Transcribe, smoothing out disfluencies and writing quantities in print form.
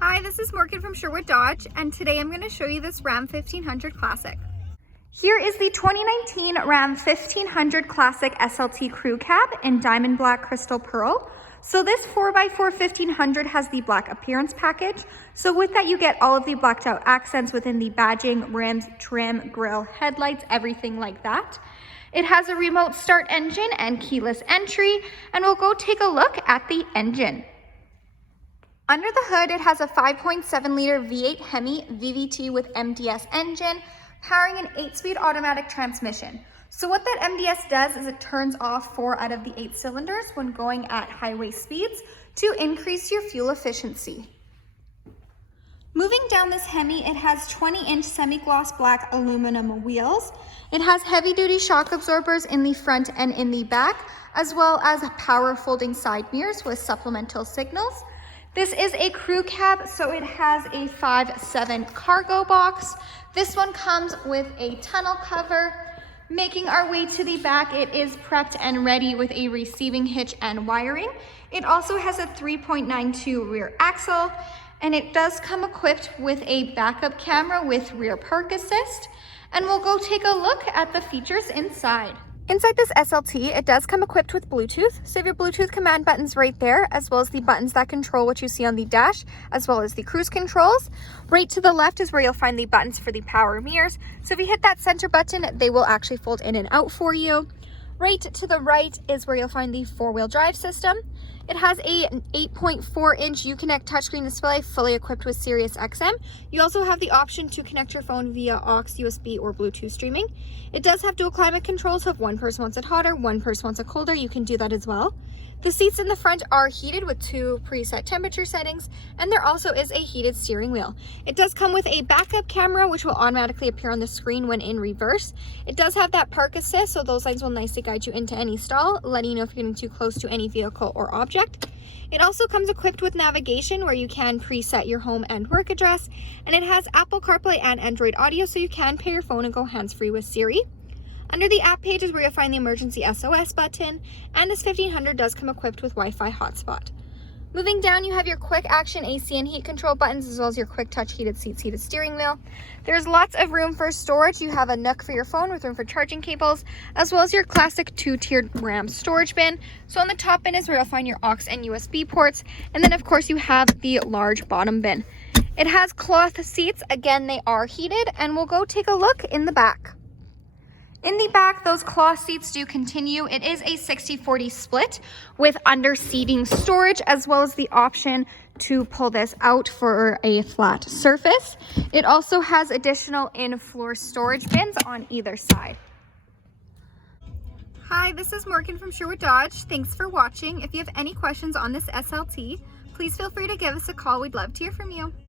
Hi, this is Morgan from Sherwood Dodge, and today I'm going to show you this Ram 1500 Classic. Here is the 2019 Ram 1500 Classic SLT Crew Cab in Diamond Black Crystal Pearl. So this 4x4 1500 has the black appearance package. So with that, you get all of the blacked out accents within the badging, rims, trim, grille, headlights, everything like that. It has a remote start engine and keyless entry, and we'll go take a look at the engine. Under the hood, it has a 5.7 liter V8 Hemi VVT with MDS engine, powering an 8-speed automatic transmission. So what that MDS does is it turns off 4 out of the 8 cylinders when going at highway speeds to increase your fuel efficiency. Moving down this Hemi, it has 20-inch semi-gloss black aluminum wheels. It has heavy-duty shock absorbers in the front and in the back, as well as power folding side mirrors with supplemental signals. This is a crew cab, so it has a 5'7" cargo box. This one comes with a tonneau cover. Making our way to the back, it is prepped and ready with a receiving hitch and wiring. It also has a 3.92 rear axle, and it does come equipped with a backup camera with rear park assist. And we'll go take a look at the features inside. Inside this SLT, it does come equipped with Bluetooth. So you have your Bluetooth command buttons right there, as well as the buttons that control what you see on the dash, as well as the cruise controls. Right to the left is where you'll find the buttons for the power mirrors. So if you hit that center button, they will actually fold in and out for you. Right to the right is where you'll find the 4-wheel drive system. It has an 8.4-inch Uconnect touchscreen display fully equipped with Sirius XM. You also have the option to connect your phone via aux, USB, or Bluetooth streaming. It does have dual climate controls, so if one person wants it hotter, one person wants it colder, you can do that as well. The seats in the front are heated with 2 preset temperature settings, and there also is a heated steering wheel. It does come with a backup camera, which will automatically appear on the screen when in reverse. It does have that park assist, so those lights will nicely guide you into any stall, letting you know if you're getting too close to any vehicle or object. It also comes equipped with navigation, where you can preset your home and work address, and it has Apple Carplay and Android Audio, so you can pair your phone and go hands-free with Siri. Under the app page is where you'll find the emergency SOS button, and this 1500 does come equipped with Wi-Fi hotspot. Moving down, you have your quick action AC and heat control buttons, as well as your quick touch heated seats, heated steering wheel. There's lots of room for storage. You have a nook for your phone with room for charging cables, as well as your classic 2-tiered RAM storage bin. So on the top bin is where you'll find your aux and USB ports, and then of course you have the large bottom bin. It has cloth seats. Again, they are heated, and we'll go take a look in the back. In the back, those cloth seats do continue. It is a 60-40 split with under-seating storage, as well as the option to pull this out for a flat surface. It also has additional in-floor storage bins on either side. Hi, this is Morgan from Sherwood Dodge. Thanks for watching. If you have any questions on this SLT, please feel free to give us a call. We'd love to hear from you.